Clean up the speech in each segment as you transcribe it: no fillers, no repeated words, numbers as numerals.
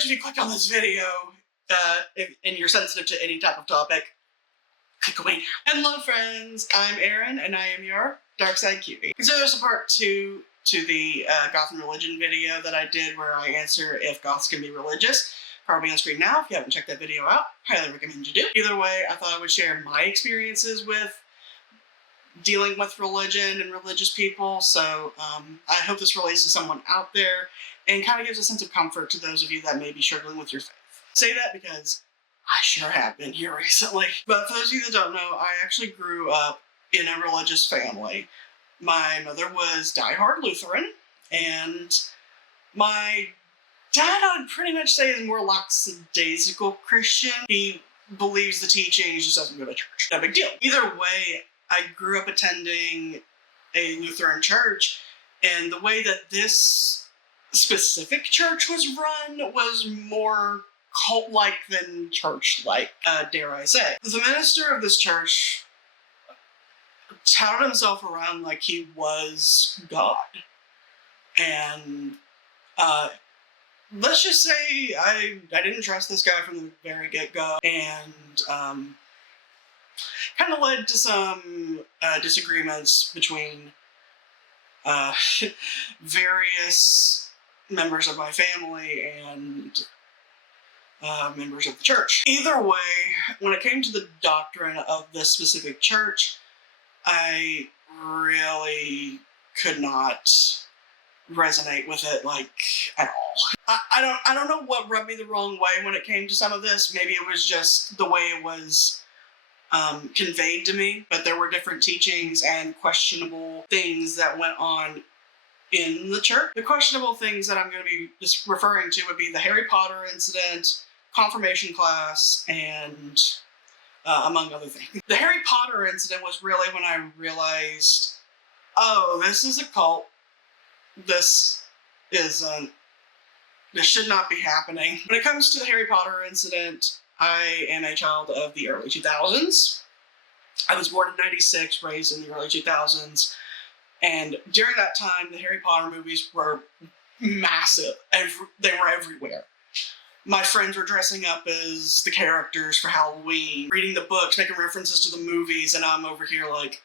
much if you click on this video, and you're sensitive to any type of topic, click away now. Hello friends, I'm Aaron and I am your Dark Side Cutie. Consider this a part 2 to the Goth and religion video that I did where I answer if Goths can be religious. Probably on screen now. If you haven't checked that video out, highly recommend you do. Either way, I thought I would share my experiences with dealing with religion and religious people, so I hope this relates to someone out there and kind of gives a sense of comfort to those of you that may be struggling with your faith. I say that because I sure have been here recently. But for those of you that don't know, I actually grew up in a religious family. My mother was diehard Lutheran, and my dad, I would pretty much say, is more lackadaisical Christian. He believes the teachings, just doesn't go to church. No big deal. Either way, I grew up attending a Lutheran church, and the way that this specific church was run was more cult-like than church-like, dare I say. The minister of this church touted himself around like he was God. And let's just say I didn't trust this guy from the very get-go, and kind of led to some disagreements between various members of my family and members of the church. Either way, when it came to the doctrine of this specific church, I really could not resonate with it, like, at all. I don't know what rubbed me the wrong way when it came to some of this. Maybe it was just the way it was conveyed to me, but there were different teachings and questionable things that went on in the church. The questionable things that I'm going to be just referring to would be the Harry Potter incident, confirmation class, and among other things. The Harry Potter incident was really when I realized, oh, this is a cult. This should not be happening. When it comes to the Harry Potter incident, I am a child of the early 2000s. I was born in 96, raised in the early 2000s. And during that time, the Harry Potter movies were massive. They were everywhere. My friends were dressing up as the characters for Halloween, reading the books, making references to the movies, and I'm over here like,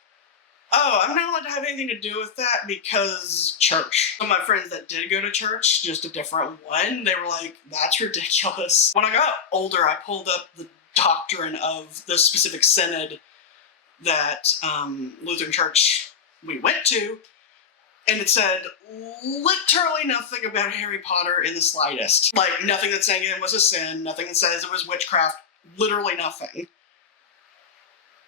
oh, I'm not allowed to have anything to do with that because church. Some of my friends that did go to church, just a different one, they were like, that's ridiculous. When I got older, I pulled up the doctrine of the specific synod that Lutheran church we went to, and it said literally nothing about Harry Potter in the slightest. Like, nothing that saying it was a sin, nothing that says it was witchcraft, literally nothing.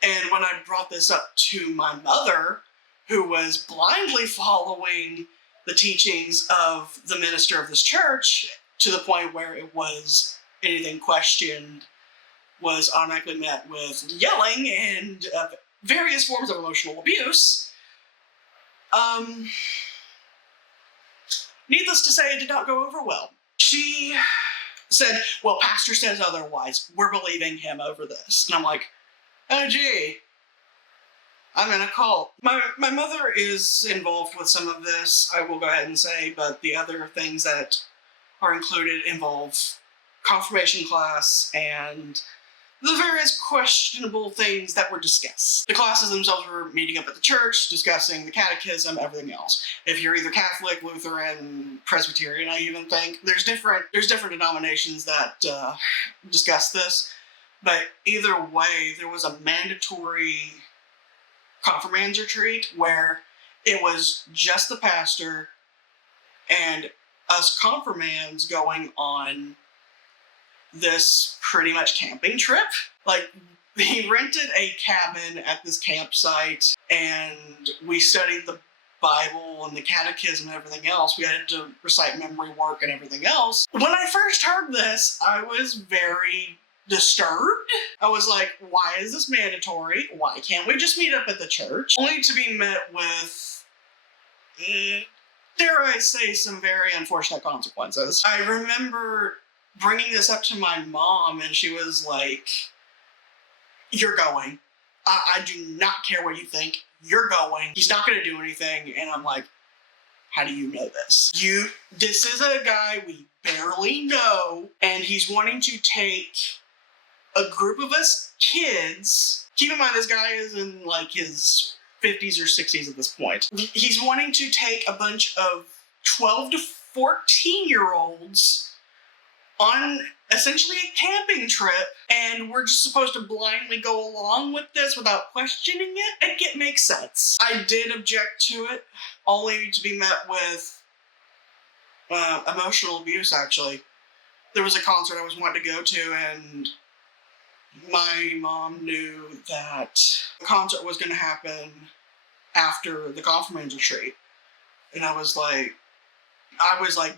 And when I brought this up to my mother, who was blindly following the teachings of the minister of this church to the point where it was anything questioned was automatically met with yelling and various forms of emotional abuse, needless to say, it did not go over well. She said, well, pastor says otherwise. We're believing him over this. And I'm like, oh gee, I'm in a cult. My mother is involved with some of this, I will go ahead and say, but the other things that are included involve confirmation class and the various questionable things that were discussed. The classes themselves were meeting up at the church, discussing the catechism, everything else. If you're either Catholic, Lutheran, Presbyterian, I even think, there's different denominations that discuss this. But either way, there was a mandatory confirmand's retreat where it was just the pastor and us confirmands going on this pretty much camping trip. Like, he rented a cabin at this campsite and we studied the Bible and the catechism and everything else. We had to recite memory work and everything else. When I first heard this, I was very disturbed. I was like, why is this mandatory? Why can't we just meet up at the church? Only to be met with, dare I say, some very unfortunate consequences. I remember bringing this up to my mom and she was like, you're going. I do not care what you think. You're going. He's not going to do anything. And I'm like, how do you know this? This is a guy we barely know, and he's wanting to take a group of us kids. Keep in mind, this guy is in like his 50s or 60s at this point. He's wanting to take a bunch of 12 to 14-year-olds on essentially a camping trip, and we're just supposed to blindly go along with this without questioning it. I think it makes sense. I did object to it, only to be met with emotional abuse, actually. There was a concert I was wanting to go to, and my mom knew that the concert was going to happen after the confirmation retreat. And I was like,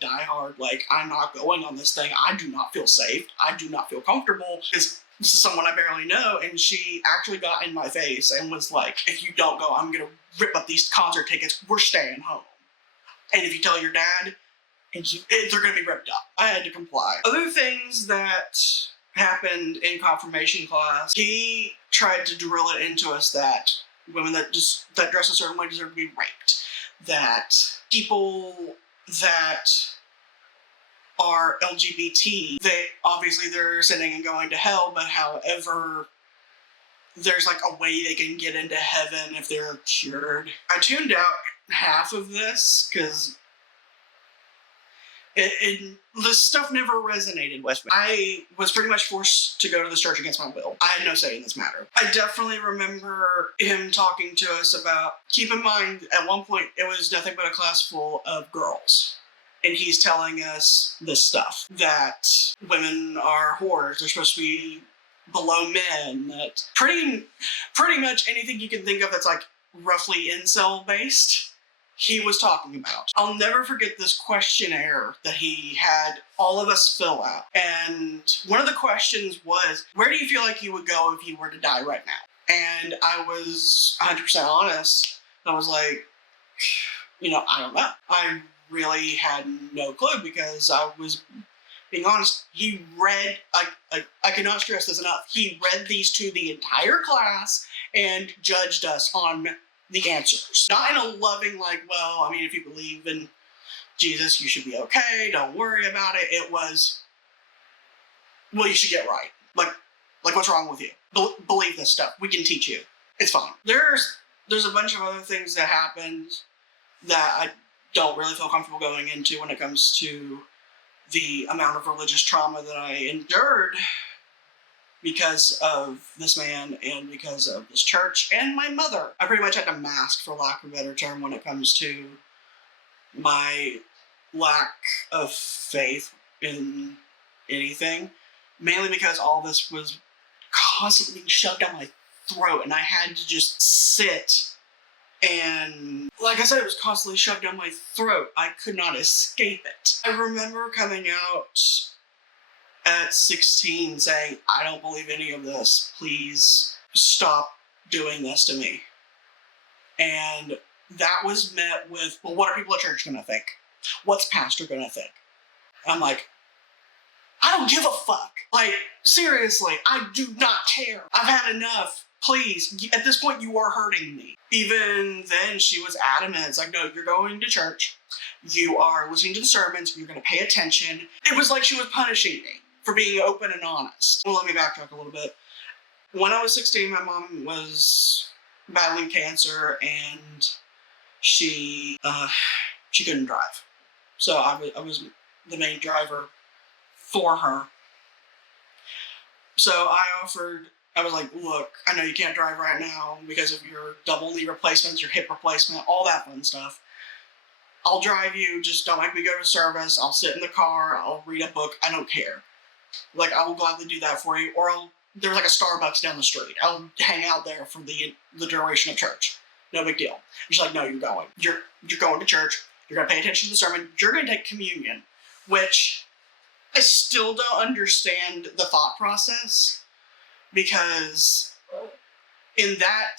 die hard, like, I'm not going on this thing. I do not feel safe. I do not feel comfortable, because this is someone I barely know. And she actually got in my face and was like, if you don't go, I'm going to rip up these concert tickets. We're staying home. And if you tell your dad, they're going to be ripped up. I had to comply. Other things that happened in confirmation class, he tried to drill it into us that women that dress a certain way deserve to be raped. That people that are LGBT, they're sinning and going to hell, but however, there's like a way they can get into heaven if they're cured. I tuned out half of this because this stuff never resonated with me. I was pretty much forced to go to this church against my will. I had no say in this matter. I definitely remember him talking to us about, keep in mind, at one point, it was nothing but a class full of girls. And he's telling us this stuff, that women are whores, they're supposed to be below men, that pretty much anything you can think of that's like roughly incel-based, he was talking about. I'll never forget this questionnaire that he had all of us fill out. And one of the questions was, where do you feel like you would go if you were to die right now? And I was 100% honest. I was like, I don't know. I really had no clue, because I was being honest. He read, I cannot stress this enough, he read these to the entire class and judged us on the answers. Not in a loving, like, well, I mean, if you believe in Jesus, you should be okay, don't worry about it. It was, well, you should get right. Like what's wrong with you? Believe this stuff. We can teach you. It's fine. There's a bunch of other things that happened that I don't really feel comfortable going into when it comes to the amount of religious trauma that I endured because of this man and because of this church and my mother. I pretty much had to mask, for lack of a better term, when it comes to my lack of faith in anything, mainly because all this was constantly being shoved down my throat, and I had to just sit. And like I said, it was constantly shoved down my throat. I could not escape it. I remember coming out at 16 saying, I don't believe any of this. Please stop doing this to me. And that was met with, well, what are people at church going to think? What's pastor going to think? I'm like, I don't give a fuck. Like, seriously, I do not care. I've had enough. Please, at this point, you are hurting me. Even then, she was adamant. It's like, no, you're going to church. You are listening to the sermons. You're going to pay attention. It was like she was punishing me for being open and honest. Well, let me backtrack a little bit. When I was 16, my mom was battling cancer, and she couldn't drive. So I was the main driver for her. So I was like, look, I know you can't drive right now because of your double knee replacements, your hip replacement, all that fun stuff. I'll drive you, just don't make me go to service. I'll sit in the car, I'll read a book, I don't care. Like, I will gladly do that for you. Or there's like a Starbucks down the street. I'll hang out there for the duration of church. No big deal. And she's like, no, you're going. You're going to church. You're going to pay attention to the sermon. You're going to take communion, which I still don't understand the thought process. Because in that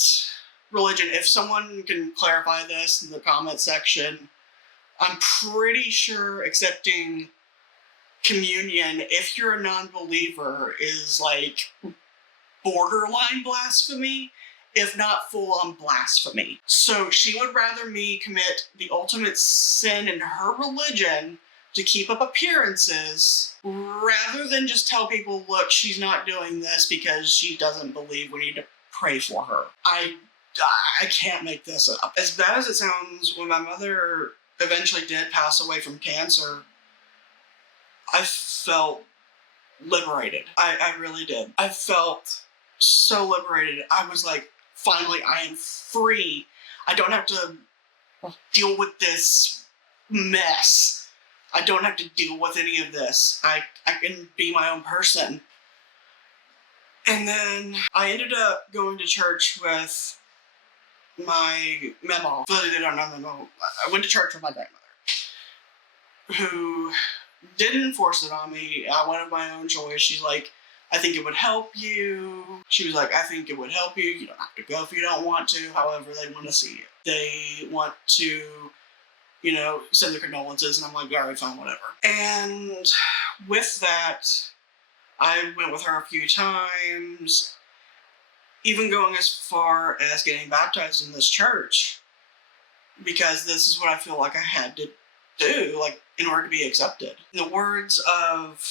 religion, if someone can clarify this in the comment section, I'm pretty sure accepting communion, if you're a non-believer, is like borderline blasphemy, if not full-on blasphemy. So she would rather me commit the ultimate sin in her religion to keep up appearances rather than just tell people, look, she's not doing this because she doesn't believe we need to pray for her. I can't make this up. As bad as it sounds, when my mother eventually did pass away from cancer, I felt liberated. I really did. I felt so liberated. I was like, finally, I am free. I don't have to deal with this mess. I don't have to deal with any of this. I can be my own person. And then I ended up going to church with my memo. For those that don't know memo, I went to church with my grandmother, who didn't force it on me. I went of my own choice. She's like, I think it would help you. She was like, I think it would help you. You don't have to go if you don't want to. However, they want to see you. They want to, send their condolences. And I'm like, all right, fine, whatever. And with that, I went with her a few times, even going as far as getting baptized in this church, because this is what I feel like I had to do, like, in order to be accepted. In the words of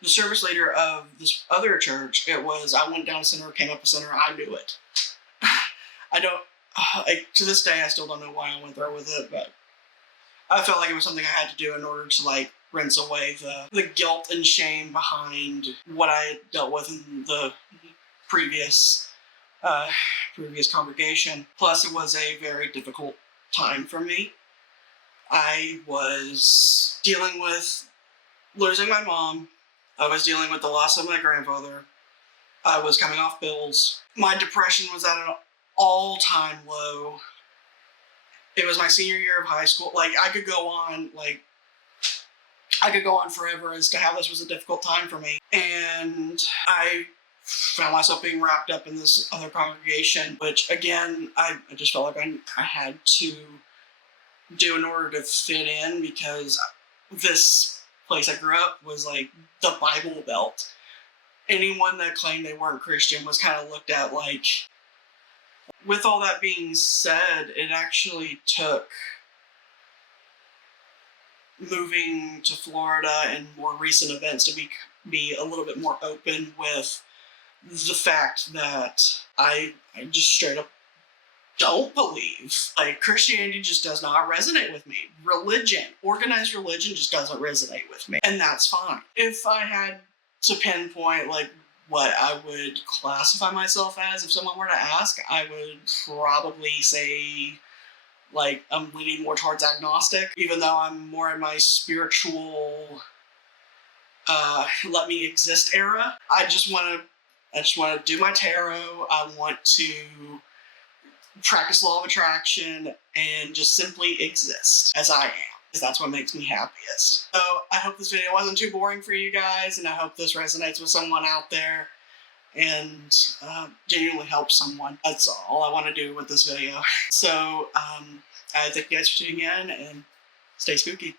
the service leader of this other church, it was, I went down a sinner, came up a sinner, I knew it. To this day, I still don't know why I went there with it, but I felt like it was something I had to do in order to, like, rinse away the guilt and shame behind what I had dealt with in the previous congregation. Plus, it was a very difficult time for me. I was dealing with losing my mom. I was dealing with the loss of my grandfather. I was coming off bills. My depression was at an all-time low. It was my senior year of high school. Like, I could go on forever as to how this was a difficult time for me. And I found myself being wrapped up in this other congregation, which, again, I just felt like I had to do in order to fit in, because this place I grew up was like the Bible Belt. Anyone that claimed they weren't Christian was kind of looked at like. With all that being said, it actually took moving to Florida and more recent events to be a little bit more open with the fact that I just straight up don't believe. Like, Christianity just does not resonate with me. Organized religion just doesn't resonate with me. And that's fine. If I had to pinpoint, like, what I would classify myself as, if someone were to ask, I would probably say, like, I'm leaning more towards agnostic, even though I'm more in my spiritual, let me exist era. I just want to do my tarot. I want to practice law of attraction and just simply exist as I am, because that's what makes me happiest. So I hope this video wasn't too boring for you guys, and I hope this resonates with someone out there and genuinely helps someone. That's all I want to do with this video. So I thank you guys for tuning in, and stay spooky.